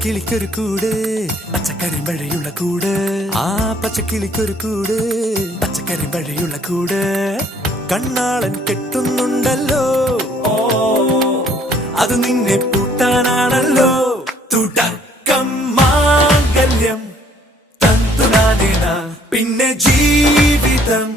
പച്ചക്കിളിക്കൊരു കൂട്, പച്ചക്കറി മഴയുള്ള കൂട്. ആ പച്ചക്കിളിക്കൊരു കൂട്, പച്ചക്കറി മഴയുള്ള കൂട്. കണ്ണാളൻ കെട്ടുന്നുണ്ടല്ലോ, അത് നിന്നെ പൂട്ടാനാണല്ലോ. തുടക്കം മാംഗല്യം തന്തുനാനേന, പിന്നെ ജീവിതം